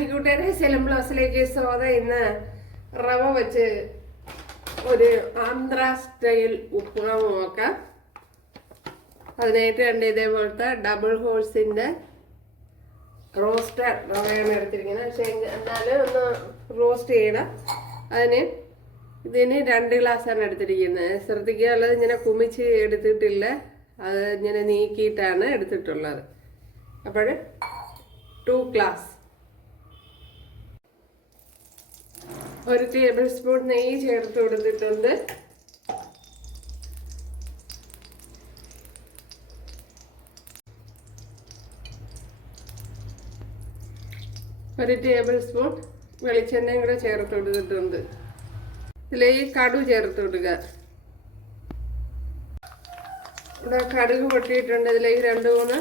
ഹൈക്കൂട്ടുകാരെ സെലം ബ്ലൗസിലേക്ക് സ്വാഗതം. ഇന്ന് റവ വെച്ച് ഒരു ആന്ധ്ര സ്റ്റൈൽ ഉപ്പുമാവ് നോക്കാം. അതിനായിട്ട് രണ്ട് ഇതേപോലത്തെ ഡബിൾ ഹോഴ്സിൻ്റെ റോസ്റ്റർ റവയാണ് എടുത്തിരിക്കുന്നത്. പക്ഷേ എന്നാലും ഒന്ന് റോസ്റ്റ് ചെയ്യണം. ഇതിന് 2 ഗ്ലാസ്സാണ് എടുത്തിരിക്കുന്നത്. ശ്രദ്ധിക്കാനുള്ളത് ഇങ്ങനെ കുമിച്ച് എടുത്തിട്ടില്ല, അത് ഇങ്ങനെ നീക്കിയിട്ടാണ് എടുത്തിട്ടുള്ളത്. അപ്പോൾ 2 ഗ്ലാസ്. 1 ടേബിൾ സ്പൂൺ നെയ്യ് ചേർത്ത് കൊടുത്തിട്ടുണ്ട്. ഒരു ടേബിൾ സ്പൂൺ വെളിച്ചെണ്ണയും കൂടെ ചേർത്ത് കൊടുത്തിട്ടുണ്ട്. ഇതിലേക്ക് കടുക് ചേർത്ത് കൊടുക്കുക. ഇവിടെ കടുക് പൊട്ടിയിട്ടുണ്ട്. ഇതിലേക്ക് 2-3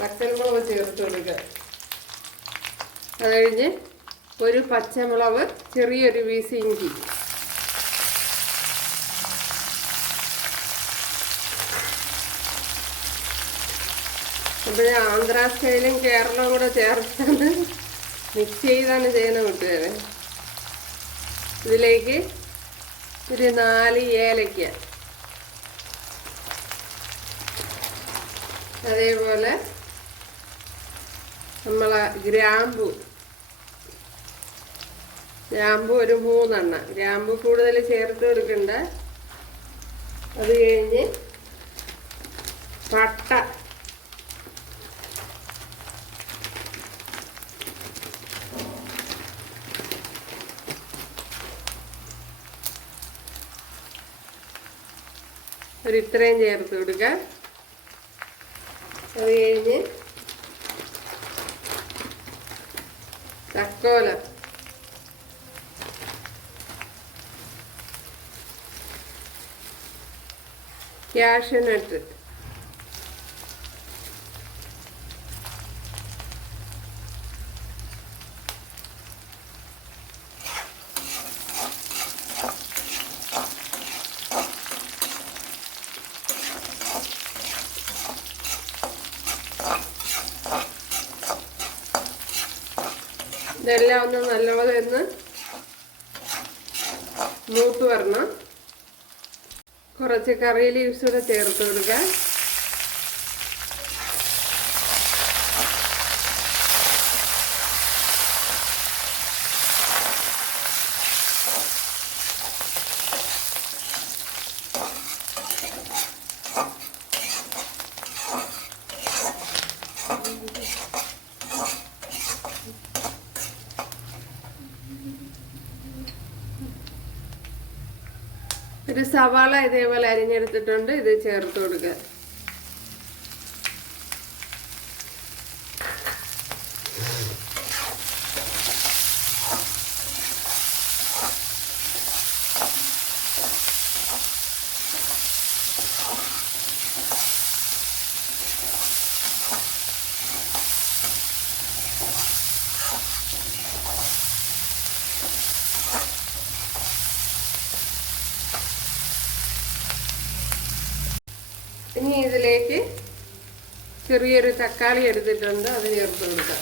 വറ്റൽമുളക് ചേർത്ത് കൊടുക്കുക. അത് കഴിഞ്ഞ് ഒരു പച്ചമുളക്, ചെറിയൊരു പീസ് ഇഞ്ചി. അപ്പോൾ ആന്ധ്ര സ്റ്റൈലും കേരളവും കൂടെ ചേർത്താണ് മിക്സ് ചെയ്താണ് ചെയ്യുന്നത് കൂട്ടുകാരെ. ഇതിലേക്ക് ഒരു 4 ഏലക്ക, അതേപോലെ നമ്മളെ ഗ്രാമ്പു ഒരു 3 എണ്ണം. ഗ്രാമ്പു കൂടുതൽ ചേർത്ത് കൊടുക്കണ്ട. അത് കഴിഞ്ഞ് പട്ട, ഇത്രയും ചേർത്ത് കൊടുക്കുക. അത് കഴിഞ്ഞ് തക്കോലം, ക്യാഷ്യൂനട്ട്, ഇതെല്ലാം ഒന്ന് നല്ലപോലെ ഒന്ന് മൂത്ത് വരണം. കുറച്ച് കറി ലീവ്സ് കൂടെ ചേർത്ത് കൊടുക്കുക. ഒരു സവാള ഇതേപോലെ അരിഞ്ഞെടുത്തിട്ടുണ്ട്. ഇത് ചേർത്ത് കൊടുക്കുക. ഇനി ഇതിലേക്ക് ചെറിയൊരു തക്കാളി എടുത്തിട്ടുണ്ട്. അത് ചേർത്ത് കൊടുക്കാം.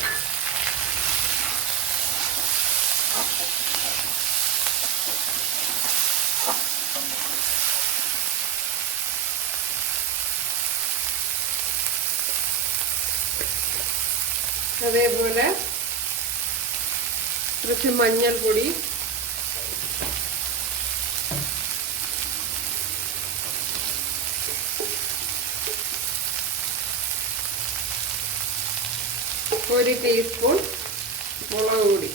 അതേപോലെ കുറച്ച് മഞ്ഞൾപ്പൊടി, ഒരു ടീസ്പൂൺ മുളക് പൊടി,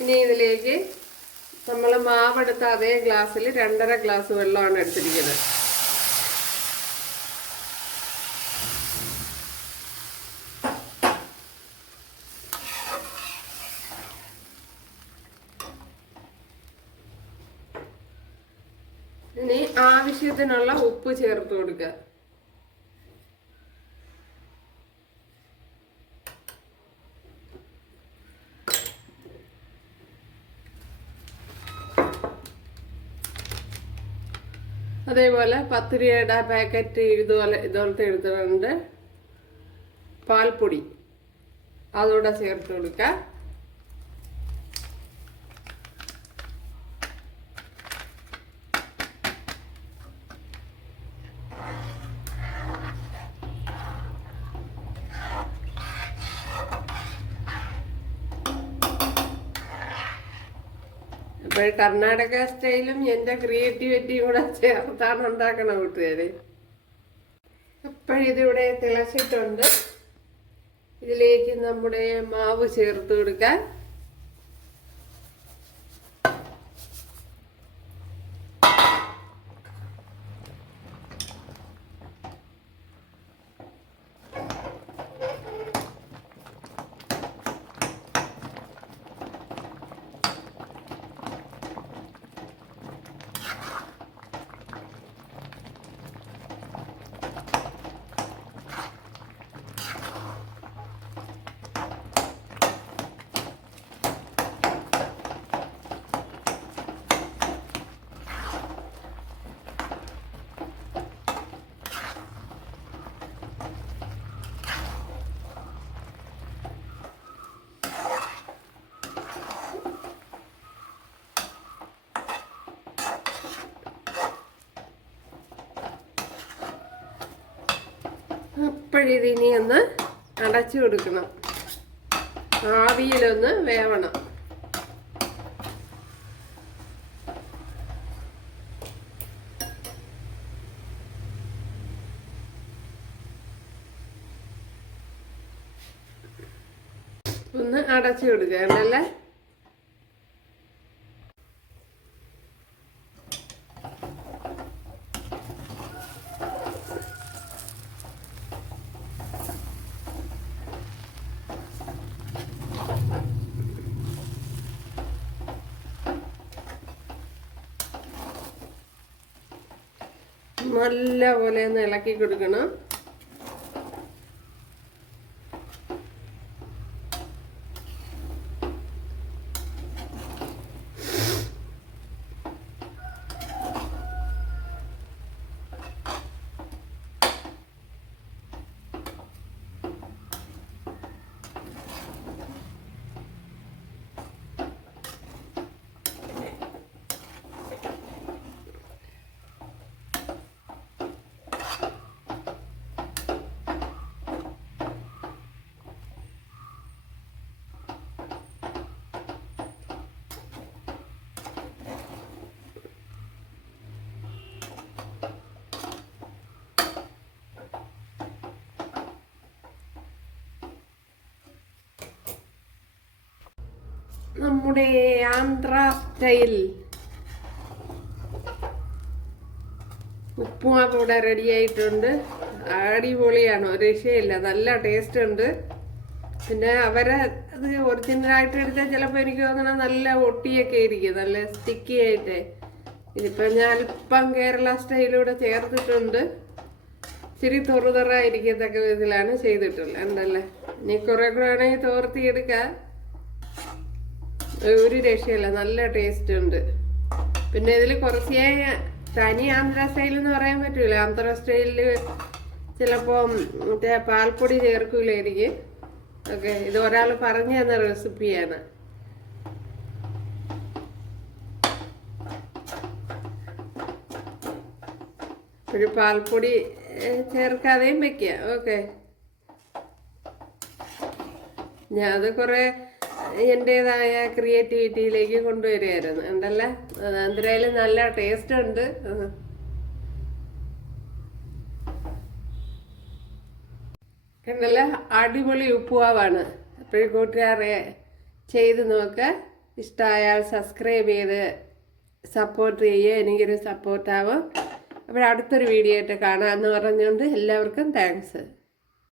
ഇനി ഇതിലേക്ക് നമ്മൾ മാവെടുത്ത അതേ ഗ്ലാസ്സിൽ 2.5 ഗ്ലാസ് വെള്ളമാണ് എടുത്തിരിക്കുന്നത്. ആവശ്യത്തിനുള്ള ഉപ്പ് ചേർത്ത് കൊടുക്കുക. അതേപോലെ 10 രൂപയുടെ പാക്കറ്റ് ഇതുപോലത്തെ എടുത്തിട്ടുണ്ട്. പാൽപ്പൊടി അതോടെ ചേർത്ത് കൊടുക്കുക. അപ്പോൾ കർണാടക സ്റ്റൈലും എൻ്റെ ക്രിയേറ്റിവിറ്റിയും കൂടെ ചേർത്താണ് ഉണ്ടാക്കണം കൂട്ടുകാര്. അപ്പോഴിതിവിടെ തിളച്ചിട്ടുണ്ട്. ഇതിലേക്ക് നമ്മുടെ മാവ് ചേർത്ത് കൊടുക്കാൻ. അപ്പോഴിതിനി ഒന്ന് അടച്ചു കൊടുക്കണം. ആവിയിലൊന്ന് വേവണം. ഒന്ന് അടച്ചു കൊടുക്കുക എന്നല്ലേ. നല്ല പോലെ ഒന്ന് ഇളക്കി കൊടുക്കണം. നമ്മുടെ ആന്ധ്ര സ്റ്റൈൽ ഉപ്പുമാവ് ഇവിടെ റെഡി ആയിട്ടുണ്ട്. അടിപൊളിയാണ്, ഒരു രക്ഷയില്ല, നല്ല ടേസ്റ്റ് ഉണ്ട്. പിന്നെ അവരെ അത് ഒറിജിനലായിട്ട് എടുത്താൽ ചിലപ്പോൾ എനിക്ക് തോന്നണം നല്ല ഒട്ടിയൊക്കെ ഇരിക്കും, നല്ല സ്റ്റിക്കി ആയിട്ട്. ഇതിപ്പോൾ ഞാനിപ്പം കേരള സ്റ്റൈലൂടെ ചേർത്തിട്ടുണ്ട്. ഇച്ചിരി തൊറുതൊറായിരിക്കത്തക്ക വിധത്തിലാണ് ചെയ്തിട്ടുള്ളത്. ഉണ്ടല്ലേ, ഇനി കുറെ കൂടെ വേണമെങ്കിൽ തോർത്തിയെടുക്കാം. ഒരു രക്ഷയില്ല, നല്ല ടേസ്റ്റ് ഉണ്ട്. പിന്നെ ഇതിൽ കുറച്ചേ തനി ആന്ധ്ര സ്റ്റൈൽ എന്ന് പറയാൻ പറ്റൂല. ആന്ധ്ര സ്റ്റൈലിൽ ചിലപ്പോൾ മറ്റേ പാൽപ്പൊടി ചേർക്കൂലായിരിക്കും. ഓക്കെ, ഇത് ഒരാൾ പറഞ്ഞു തന്ന റെസിപ്പിയാണ്. ഒരു പാൽപ്പൊടി ചേർക്കാതെയും വെക്കുക. ഓക്കെ, ഞാൻ അത് കുറേ എൻ്റേതായ ക്രിയേറ്റിവിറ്റിയിലേക്ക് കൊണ്ടുവരികയായിരുന്നു. ഉണ്ടല്ലേ, എന്തായാലും നല്ല ടേസ്റ്റ് ഉണ്ട്. കണ്ടല്ലേ, അടിപൊളി ഉപ്പുമാവാണ്. അപ്പോഴും കൂട്ടുകാരെ ചെയ്ത് നോക്കുക. ഇഷ്ടമായാൽ സബ്സ്ക്രൈബ് ചെയ്ത് സപ്പോർട്ട് ചെയ്യുക, എനിക്കൊരു സപ്പോർട്ടാവും. അപ്പോൾ അടുത്തൊരു വീഡിയോ ആയിട്ട് കാണാമെന്ന് പറഞ്ഞുകൊണ്ട് എല്ലാവർക്കും താങ്ക്സ്.